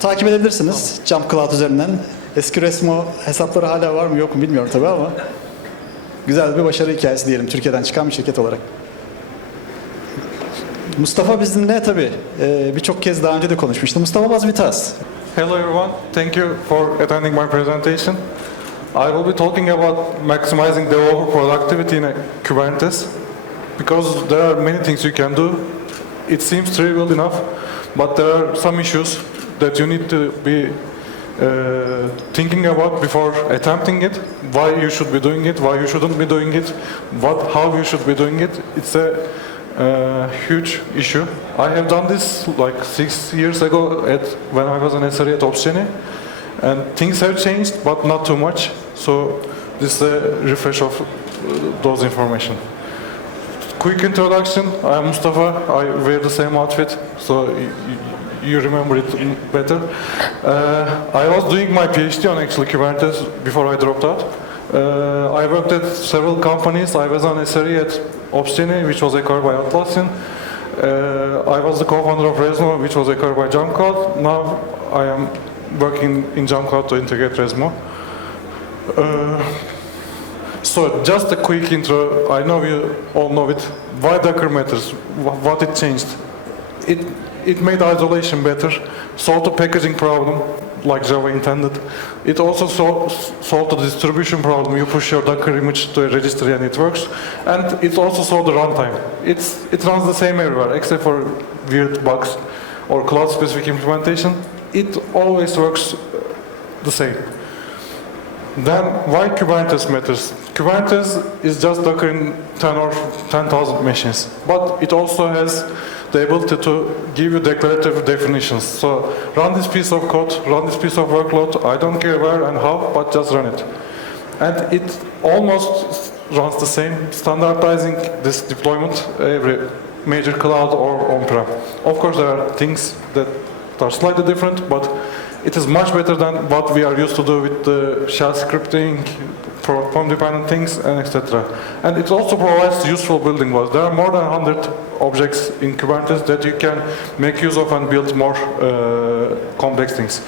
Takip edebilirsiniz Jump Cloud üzerinden. Eski Resmo hesapları hala var mı yok mu bilmiyorum tabii ama güzel bir başarı hikayesi diyelim Türkiye'den çıkan bir şirket olarak. Mustafa bizimle tabii birçok kez daha önce de konuşmuştu. Mustafa Bazvitas. Hello everyone, thank you for attending my presentation. I will be talking about maximizing developer productivity in Kubernetes because there are many things you can do. It seems trivial enough, but there are some issues that you need to be thinking about before attempting it, why you should be doing it, why you shouldn't be doing it, how you should be doing it. It's a huge issue. I have done this like 6 years ago when I was an SRE at Opsgenie, and things have changed, but not too much. So this is a refresh of those information. Quick introduction, I am Mustafa, I wear the same outfit, so you remember it better. I was doing my PhD on actually Kubernetes before I dropped out. I worked at several companies. I was an SRE at Opsgenie, which was acquired by Atlassian. I was the co-founder of Resmo, which was acquired by Jump Cloud. Now I am working in Jump Cloud to integrate Resmo. So just a quick intro. I know you all know it. Why Docker matters? What it changed? It made isolation better, solved the packaging problem, like Java intended. It also solved the distribution problem. You push your Docker image to a registry and it works. And it also solved the runtime. It runs the same everywhere, except for weird bugs or cloud-specific implementation. It always works the same. Then why Kubernetes matters? Kubernetes is just Docker in 10 or 10,000 machines, but it also has the ability to give you declarative definitions. So run this piece of code, run this piece of workload, I don't care where and how, but just run it. And it almost runs the same, standardizing this deployment every major cloud or on-prem. Of course, there are things that are slightly different, but it is much better than what we are used to do with the shell scripting, form-dependent things, and etc. And it also provides useful building blocks. There are more than 100 objects in Kubernetes that you can make use of and build more complex things.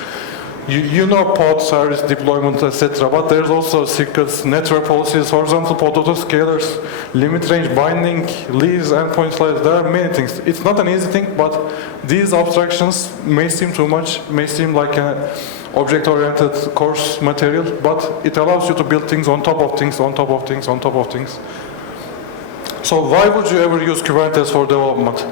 You know pod, service, deployment, etc. But there's also secrets, network policies, horizontal pod autoscalers, limit range binding, leaves, endpoint slides. There are many things. It's not an easy thing, but these abstractions may seem too much, may seem like an object-oriented course material, but it allows you to build things on top of things, on top of things, on top of things. So why would you ever use Kubernetes for development?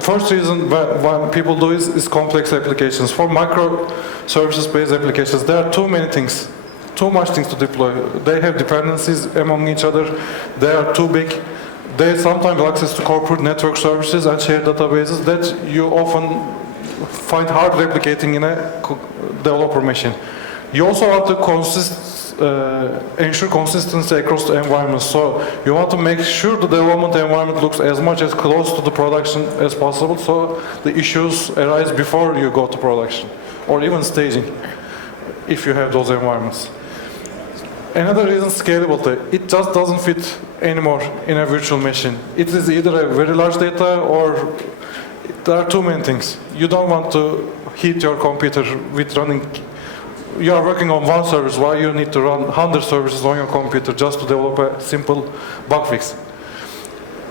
First reason why people do is complex applications. For microservices-based applications, there are too many things, too much things to deploy. They have dependencies among each other. They are too big. They sometimes have access to corporate network services and shared databases that you often find hard replicating in a developer machine. You also want to ensure consistency across the environment. So you want to make sure the development environment looks as much as close to the production as possible, so the issues arise before you go to production, or even staging, if you have those environments. Another reason, scalability. It just doesn't fit anymore in a virtual machine. It is either a very large data or there are too many things. You don't want to heat your computer with running. You are working on one service, why you need to run 100 services on your computer just to develop a simple bug fix.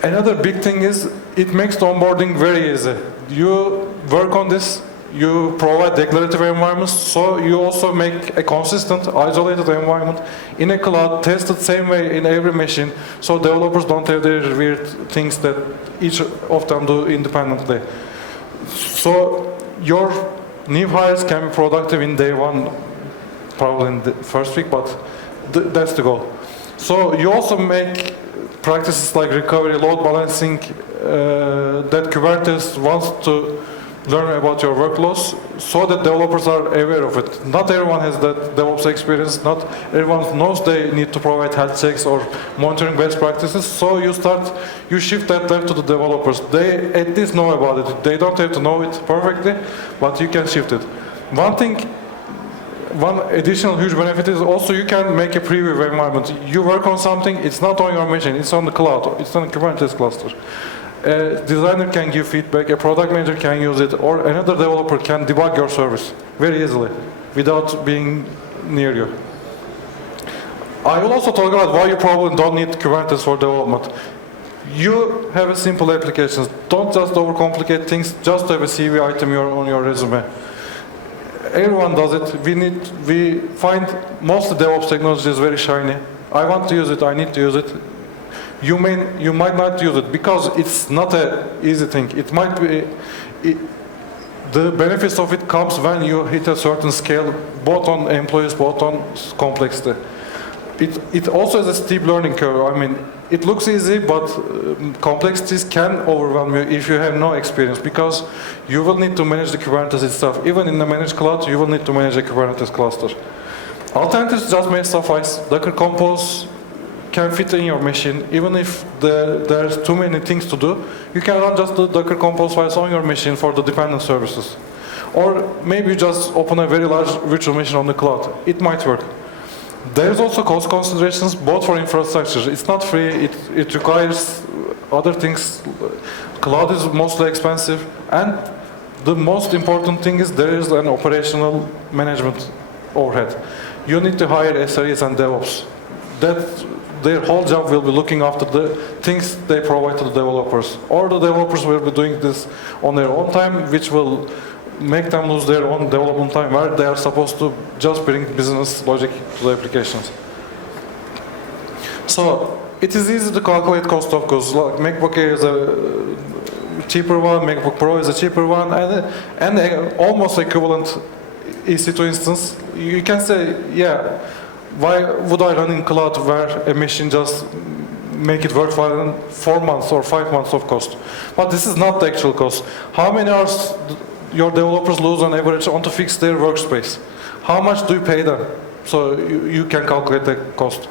Another big thing is it makes the onboarding very easy. You work on this, you provide declarative environments, so you also make a consistent, isolated environment in a cloud, tested same way in every machine, so developers don't have their weird things that each of them do independently. So your new hires can be productive in day one, probably in the first week, but that's the goal. So you also make practices like recovery, load balancing, that Kubernetes wants to learn about your workloads so that developers are aware of it. Not everyone has that DevOps experience, not everyone knows they need to provide health checks or monitoring best practices, so you shift that left to the developers. They at least know about it. They don't have to know it perfectly, but you can shift it. One additional huge benefit is also you can make a preview environment. You work on something, it's not on your machine, it's on the cloud, it's on a Kubernetes cluster. A designer can give feedback, a product manager can use it, or another developer can debug your service very easily without being near you. I will also talk about why you probably don't need Kubernetes for development. You have a simple applications. Don't just overcomplicate things just to have a CV item on your resume. Everyone does it. We find most of the DevOps technology is very shiny. I want to use it, I need to use it. You might not use it because it's not an easy thing. It might be, the benefits of it comes when you hit a certain scale, both on employees, both on complexity. It also has a steep learning curve. I mean, it looks easy, but complexities can overwhelm you if you have no experience, because you will need to manage the Kubernetes itself. Even in the managed cloud, you will need to manage a Kubernetes cluster. Alternatives just may suffice. Docker Compose can fit in your machine. Even if there's too many things to do, you can run just the Docker Compose files on your machine for the dependent services. Or maybe you just open a very large virtual machine on the cloud. It might work. There's also cost considerations, both for infrastructure. It's not free, it requires other things. Cloud is mostly expensive, and the most important thing is there is an operational management overhead. You need to hire SREs and DevOps. Their whole job will be looking after the things they provide to the developers. Or the developers will be doing this on their own time, which will make them lose their own development time where they are supposed to just bring business logic to the applications. So it is easy to calculate cost of goods. Like MacBook Air is a cheaper one, MacBook Pro is a cheaper one, and almost equivalent EC2 instance. You can say, yeah, why would I run in cloud where a machine just make it worthwhile in 4 months or 5 months of cost? But this is not the actual cost. How many hours your developers lose on average on to fix their workspace? How much do you pay them? So you can calculate the cost.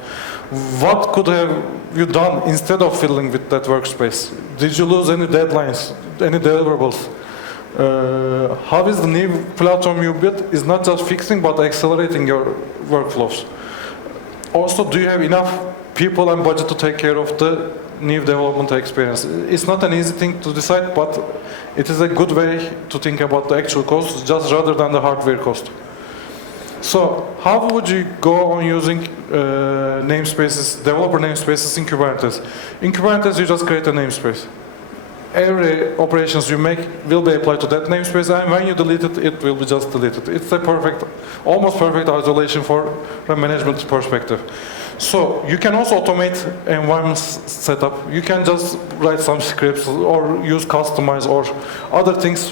What could have you done instead of fiddling with that workspace? Did you lose any deadlines, any deliverables? How is the new platform you built is not just fixing but accelerating your workflows? Also, do you have enough people and budget to take care of the new development experience? It's not an easy thing to decide, but it is a good way to think about the actual cost, just rather than the hardware cost. So, how would you go on using namespaces, developer namespaces in Kubernetes? In Kubernetes, you just create a namespace. Every operations you make will be applied to that namespace, and when you delete it, it will be just deleted. It's a perfect, almost perfect isolation for a management perspective. So you can also automate environment setup. You can just write some scripts or use customize or other things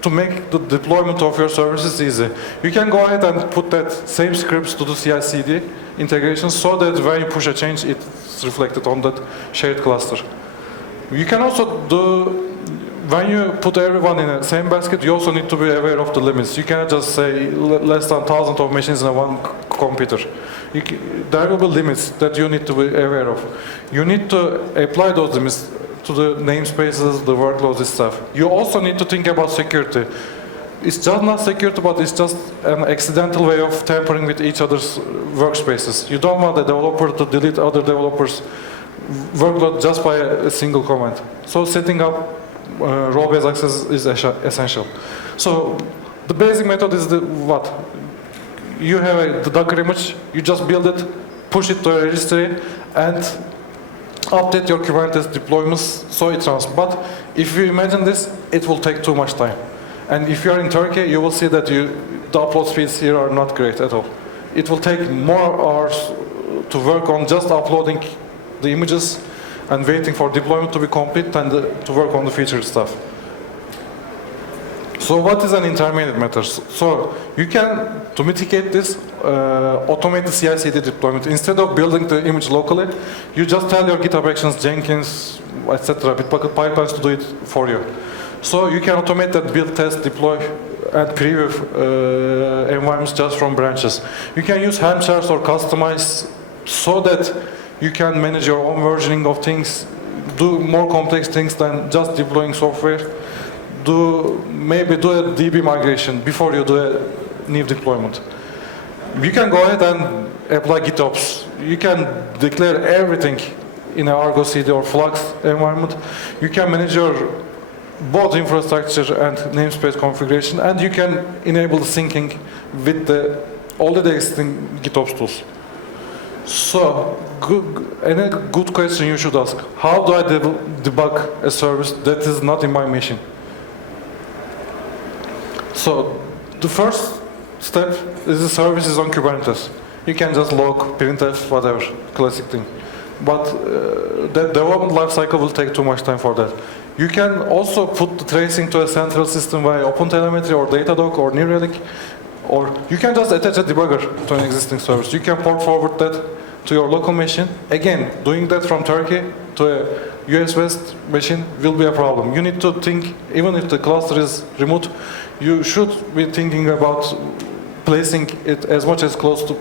to make the deployment of your services easy. You can go ahead and put that same scripts to the CI/CD integration so that when you push a change, it's reflected on that shared cluster. You can also do, when you put everyone in the same basket, you also need to be aware of the limits. You cannot just say less than 1,000 of machines in one computer. There will be limits that you need to be aware of. You need to apply those limits to the namespaces, the workloads itself. You also need to think about security. It's just not security, but it's just an accidental way of tampering with each other's workspaces. You don't want the developer to delete other developers' workload just by a single command. So setting up role-based access is essential. So the basic method is what? You have the Docker image, you just build it, push it to a registry, and update your Kubernetes deployments so it runs. But if you imagine this, it will take too much time. And if you are in Turkey, you will see that the upload speeds here are not great at all. It will take more hours to work on just uploading the images and waiting for deployment to be complete and to work on the feature stuff. So what is an intermediate method? So you can, to mitigate this, automate the CI/CD deployment. Instead of building the image locally, you just tell your GitHub Actions, Jenkins, etc., Bitbucket pipelines to do it for you. So you can automate that build, test, deploy, and preview environments just from branches. You can use Helm charts or customize so that you can manage your own versioning of things, do more complex things than just deploying software. Maybe do a DB migration before you do a new deployment. You can go ahead and apply GitOps. You can declare everything in an Argo CD or Flux environment, you can manage your both infrastructure and namespace configuration, and you can enable the syncing with the already existing GitOps tools. So, any good question you should ask: how do I debug a service that is not in my machine? So, the first step is the service is on Kubernetes. You can just log, printf, whatever, classic thing. But the development lifecycle will take too much time for that. You can also put the tracing to a central system via OpenTelemetry or Datadog or New Relic, or you can just attach a debugger to an existing service. You can port forward that to your local machine. Again, doing that from Turkey to a US West machine will be a problem. You need to think, even if the cluster is remote, you should be thinking about placing it as much as close to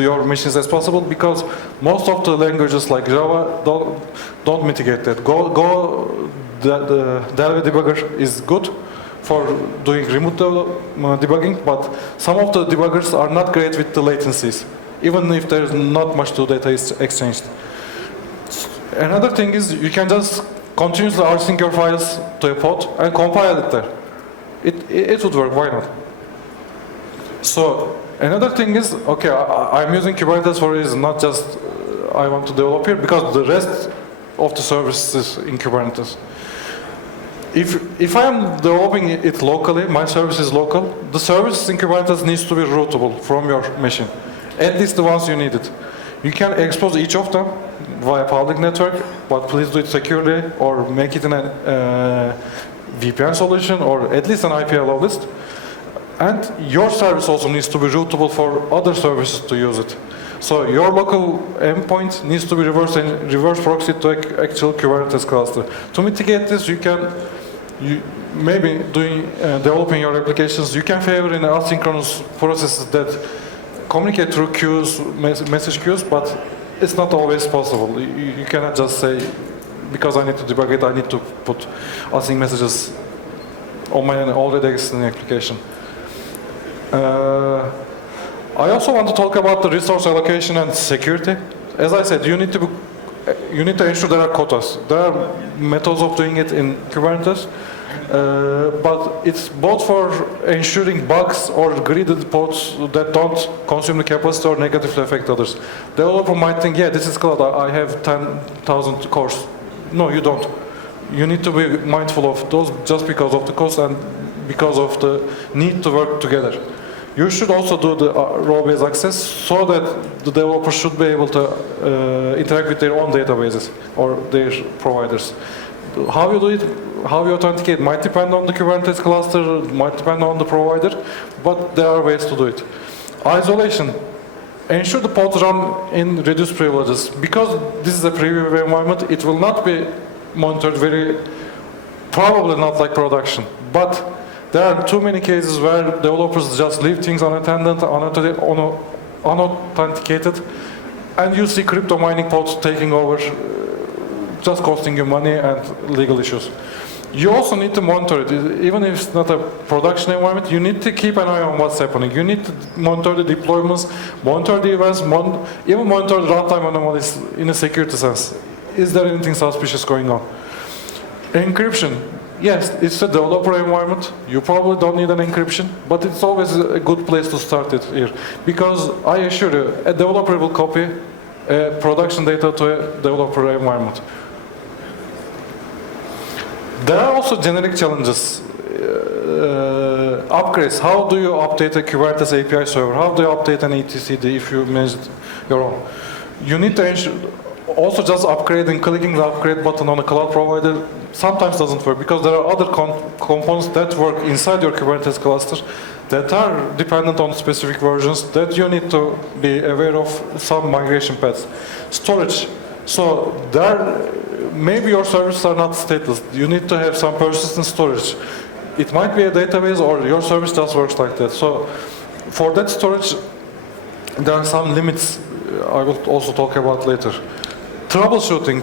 your machines as possible, because most of the languages like Java don't mitigate that. The Delve debugger is good for doing remote debugging, but some of the debuggers are not great with the latencies, even if there is not much to data is exchanged. Another thing is you can just continuously rsync your files to a pod and compile it there. It would work, why not? So another thing is, okay, I'm using Kubernetes for a reason, not just I want to develop here, because the rest of the services is in Kubernetes. If I am developing it locally, my service is local, the service in Kubernetes needs to be routable from your machine. At least the ones you need it. You can expose each of them via public network, but please do it securely or make it in a VPN solution or at least an IPLO list. And your service also needs to be routable for other services to use it. So your local endpoint needs to be reverse proxy to actual Kubernetes cluster. To mitigate this, maybe developing your applications, you can favor in asynchronous processes that communicate through queues, message queues, but it's not always possible. You cannot just say, because I need to debug it, I need to put async messages on my already existing application. I also want to talk about the resource allocation and security. As I said, you need to ensure there are quotas. There are methods of doing it in Kubernetes, but it's both for ensuring bugs or gridded pods that don't consume the capacity or negatively affect others. Developer might think, yeah, this is cloud, I have 10,000 cores. No, you don't. You need to be mindful of those just because of the cost and because of the need to work together. You should also do the role-based access so that the developer should be able to interact with their own databases or their providers. How you do it, how you authenticate might depend on the Kubernetes cluster, might depend on the provider, but there are ways to do it. Isolation. Ensure the pods run in reduced privileges. Because this is a preview environment, it will not be monitored probably not like production. But there are too many cases where developers just leave things unattended, unauthenticated, and you see crypto mining pods taking over, just costing you money and legal issues. You also need to monitor it. Even if it's not a production environment, you need to keep an eye on what's happening. You need to monitor the deployments, monitor the events, even monitor the runtime anomalies in a security sense. Is there anything suspicious going on? Encryption. Yes, it's a developer environment. You probably don't need an encryption, but it's always a good place to start it here. Because I assure you, a developer will copy production data to a developer environment. There are also generic challenges. Upgrades. How do you update a Kubernetes API server? How do you update an etcd if you manage it your own? You need to ensure. Also, just upgrading, clicking the upgrade button on a cloud provider sometimes doesn't work because there are other components that work inside your Kubernetes cluster that are dependent on specific versions that you need to be aware of some migration paths. Storage. So maybe your services are not stateless. You need to have some persistent storage. It might be a database or your service just works like that. So for that storage, there are some limits I will also talk about later. Troubleshooting.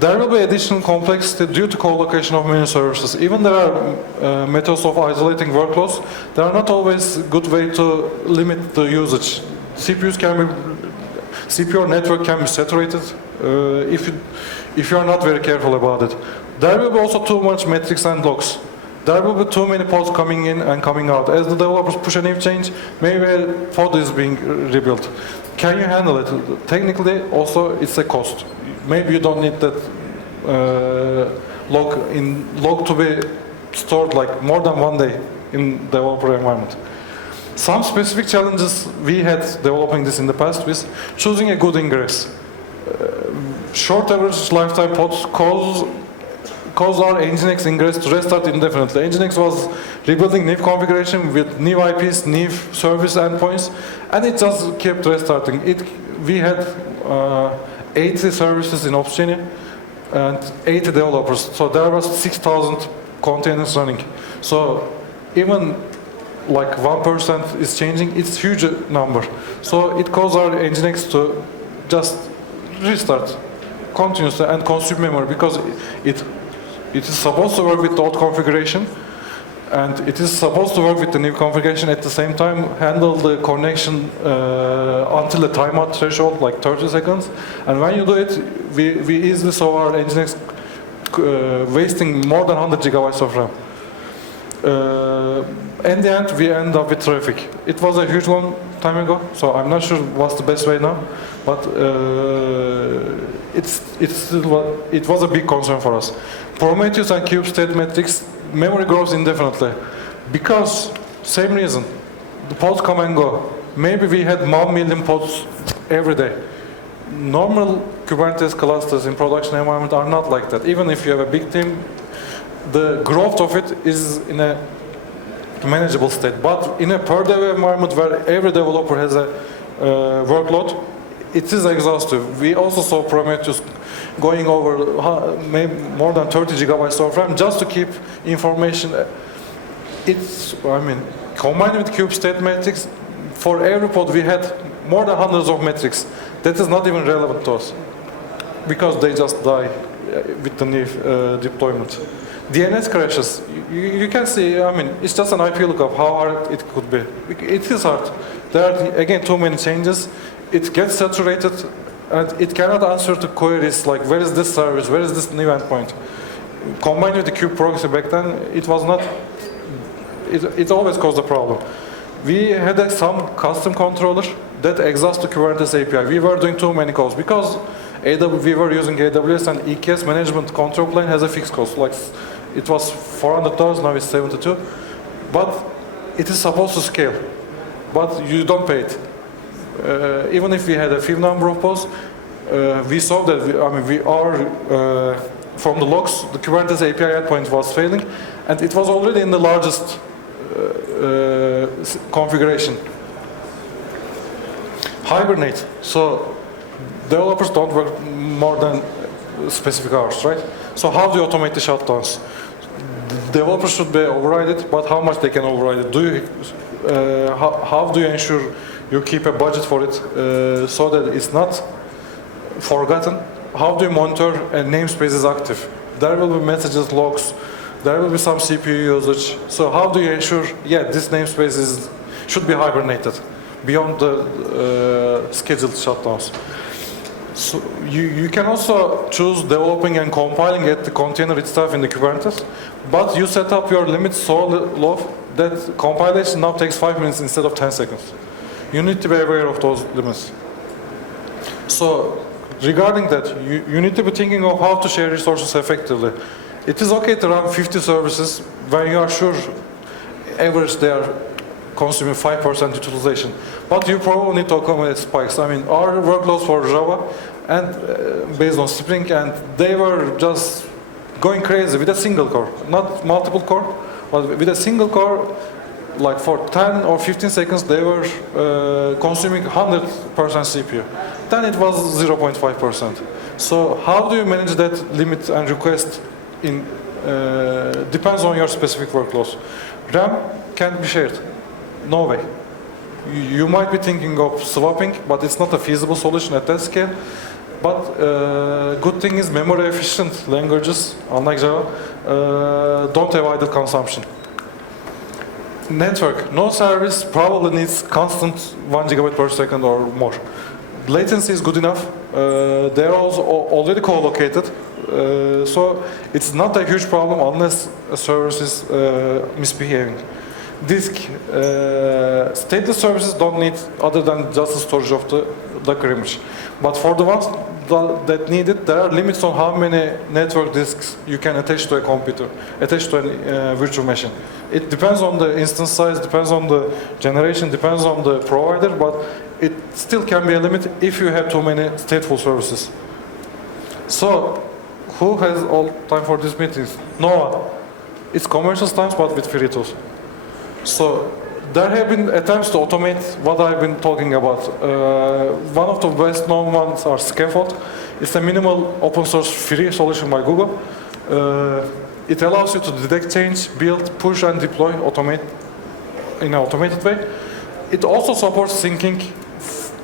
There will be additional complexity due to co-location of many services. Even there are methods of isolating workloads, there are not always good way to limit the usage. CPU or network can be saturated if you are not very careful about it. There will be also too much metrics and logs. There will be too many pods coming in and coming out. As the developers push a new change, maybe a pod is being rebuilt. Can you handle it? Technically, also, it's a cost. Maybe you don't need that log to be stored like more than 1 day in developer environment. Some specific challenges we had developing this in the past was choosing a good ingress. Short average lifetime pods cause our Nginx ingress to restart indefinitely. Nginx was rebuilding new configuration with new IPs, new service endpoints, and it just kept restarting. We had 80 services in Opsgenie and 80 developers, so there was 6,000 containers running. So even like 1% is changing, it's huge number. So it caused our Nginx to just restart continuously and consume memory because it is supposed to work with the old configuration and it is supposed to work with the new configuration at the same time, handle the connection until the timeout threshold, like 30 seconds. And when you do it, we easily saw our Nginx wasting more than 100 gigabytes of RAM. In the end, we end up with traffic. It was a huge long time ago, so I'm not sure what's the best way now, but it was a big concern for us. Prometheus and Cube state metrics, memory grows indefinitely. Because, same reason, the pods come and go. Maybe we had 1 million pods every day. Normal Kubernetes clusters in production environment are not like that. Even if you have a big team, the growth of it is in a manageable state. But in a per dev environment where every developer has a workload, it is exhaustive. We also saw Prometheus going over maybe more than 30 gigabytes of RAM just to keep information. Combined with Cube state metrics, for every pod we had more than hundreds of metrics. That is not even relevant to us because they just die with the new deployment. DNS crashes, you can see, it's just an IP lookup, how hard it could be. It is hard. There are, again, too many changes. It gets saturated, and it cannot answer to queries like, where is this service, where is this new endpoint? Combined with the kube proxy back then, it was not, it always caused a problem. We had some custom controller that exhausts the Kubernetes API. We were doing too many calls because we were using AWS and EKS management control plane has a fixed cost. Like it was $400, now it's 72. But it is supposed to scale, but you don't pay it. Even if we had a few number of pods, we saw that from the logs, the Kubernetes API endpoint was failing, and it was already in the largest configuration. Hibernate. So developers don't work more than specific hours, right? So how do you automate the shutdowns? The developers should be overridden, but how much they can override it? How do you ensure you keep a budget for it so that it's not forgotten? How do you monitor a namespace is active? There will be messages, logs, there will be some CPU usage. So how do you ensure, this namespace should be hibernated beyond the scheduled shutdowns? So you can also choose developing and compiling at the container itself in the Kubernetes, but you set up your limits so low that compilation now takes 5 minutes instead of 10 seconds. You need to be aware of those limits. So regarding that, you need to be thinking of how to share resources effectively. It is okay to run 50 services when you are sure average they are consuming 5% utilization. But you probably need to accommodate spikes. Our workloads for Java and based on Spring, and they were just going crazy with a single core, not multiple core, but with a single core. Like for 10 or 15 seconds, they were consuming 100% CPU. Then it was 0.5%. So how do you manage that limit and request? Depends on your specific workloads. RAM can't be shared. No way. You might be thinking of swapping, but it's not a feasible solution at that scale. But good thing is memory efficient languages, unlike Java, don't have idle consumption. Network. No service probably needs constant 1 gigabit per second or more. Latency is good enough. they're also already co-located. So it's not a huge problem unless a service is misbehaving. Disk stateless services don't need other than just the storage of the Docker image. But for the ones that need it, there are limits on how many network disks you can attach to a computer, attach to a virtual machine. It depends on the instance size, depends on the generation, depends on the provider, but it still can be a limit if you have too many stateful services. So, who has all time for these meetings? No one. It's commercial times, but with free tools. So, there have been attempts to automate what I've been talking about. One of the best known ones are Scaffold. It's a minimal open source free solution by Google. It allows you to detect change, build, push and deploy in an automated way. It also supports syncing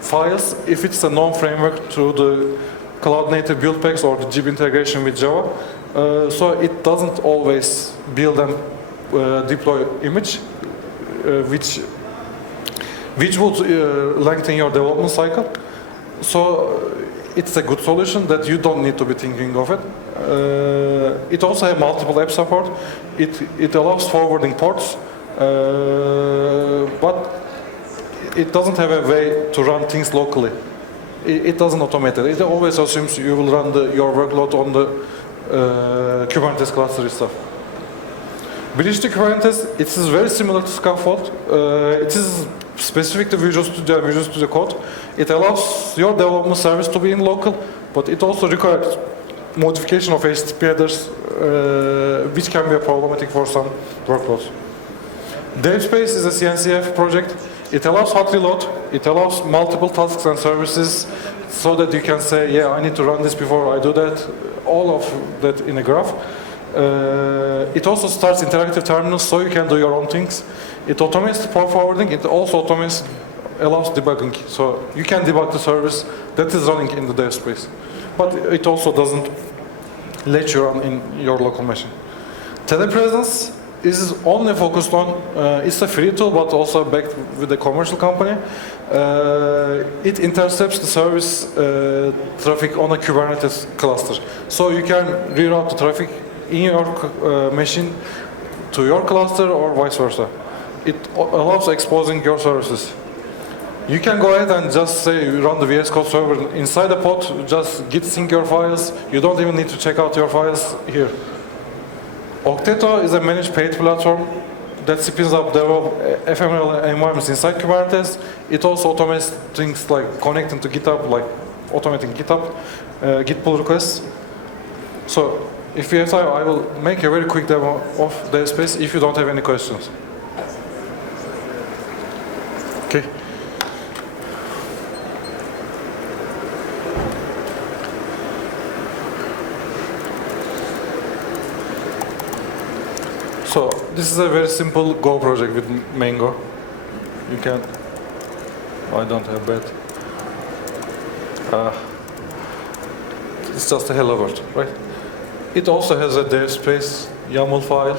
files if it's a known framework through the cloud native build packs or the jib integration with Java. So it doesn't always build and deploy image. Which would lengthen your development cycle. So it's a good solution that you don't need to be thinking of it. It also has multiple app support. It allows forwarding ports, but it doesn't have a way to run things locally. It doesn't automate it. It always assumes you will run your workload on the Kubernetes cluster itself. Bridge to Kubernetes, it is very similar to Scaffold. It is specific to Visual Studio and Visual Studio Code. It allows your development service to be in local, but it also requires modification of HTTP headers, which can be problematic for some workloads. Namespaces is a CNCF project. It allows hot reload. It allows multiple tasks and services so that you can say, yeah, I need to run this before I do that. All of that in a graph. It also starts interactive terminals so you can do your own things. It automates port forwarding. It also allows debugging. So you can debug the service that is running in the dev space. But it also doesn't let you run in your local machine. Telepresence is only focused on, it's a free tool but also backed with a commercial company. It intercepts the service traffic on a Kubernetes cluster. So you can reroute the traffic in your machine to your cluster or vice versa. It allows exposing your services. You can go ahead and just say you run the VS Code server inside the pod, just git sync your files. You don't even need to check out your files here. Octeto is a managed paid platform that spins up develop ephemeral environments inside Kubernetes. It also automates things like connecting to GitHub, like automating GitHub, Git pull requests. So if you have time, I will make a very quick demo of the space if you don't have any questions. Okay. So this is a very simple Go project with Mango. You can. I don't have that. It's just a hello world, right? It also has a dev space YAML file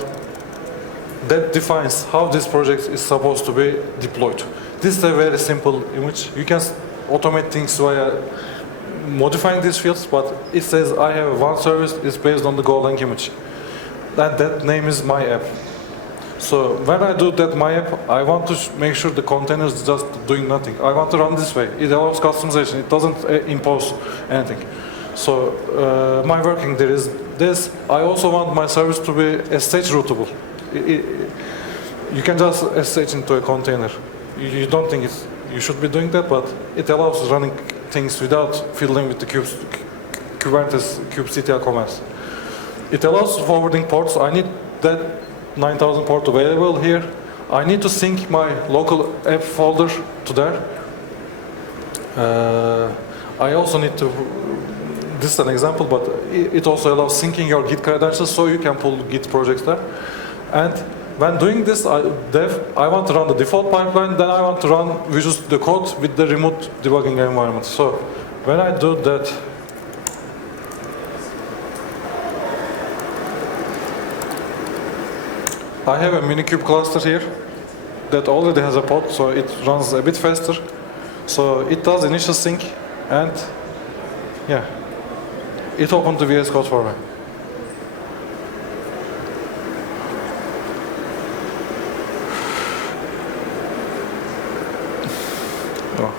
that defines how this project is supposed to be deployed. This is a very simple image. You can automate things via modifying these fields, but it says I have one service, it's based on the Golang image. And that name is my app. So when I do that my app, I want to make sure the container is just doing nothing. I want to run this way. It allows customization. It doesn't impose anything. So my working there is this. I also want my service to be SSH routable. You can just SSH into a container. You don't think you should be doing that, but it allows running things without fiddling with the Kubernetes kubectl commands. It allows forwarding ports. I need that 9000 port available here. I need to sync my local app folder to there. I also need to, this is an example, but it also allows syncing your Git credentials so you can pull Git projects there. And when doing this, I want to run the default pipeline, then I want to run Visual Studio Code with the remote debugging environment. So when I do that, I have a Minikube cluster here that already has a pod, so it runs a bit faster. So it does initial sync, and Yeah. It opened the VS Code for me. Oh.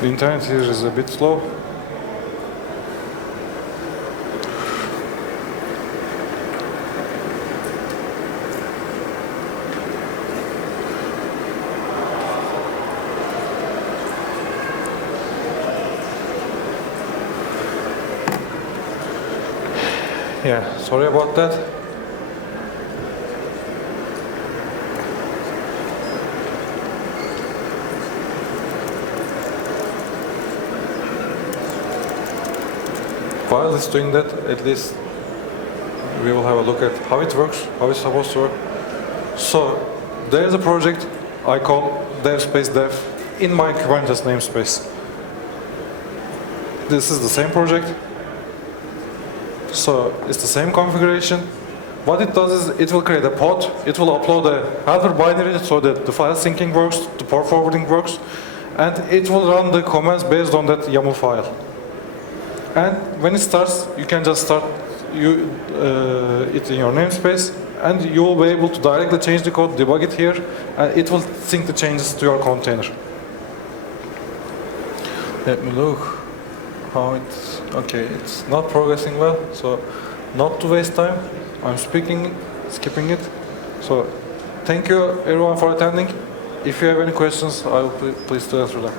The internet here is a bit slow. Yeah, sorry about that. While it's doing that, at least we will have a look at how it works, how it's supposed to work. So there is a project I call DevSpace Dev in my Kubernetes namespace. This is the same project. So it's the same configuration. What it does is it will create a pod, it will upload a helper binary so that the file syncing works, the port forwarding works, and it will run the commands based on that YAML file. And when it starts, you can just start it in your namespace, and you will be able to directly change the code, debug it here, and it will sync the changes to your container. Let me look how it's, okay, it's not progressing well, so not to waste time, I'm skipping it. So thank you everyone for attending. If you have any questions, I will be pleased to answer them.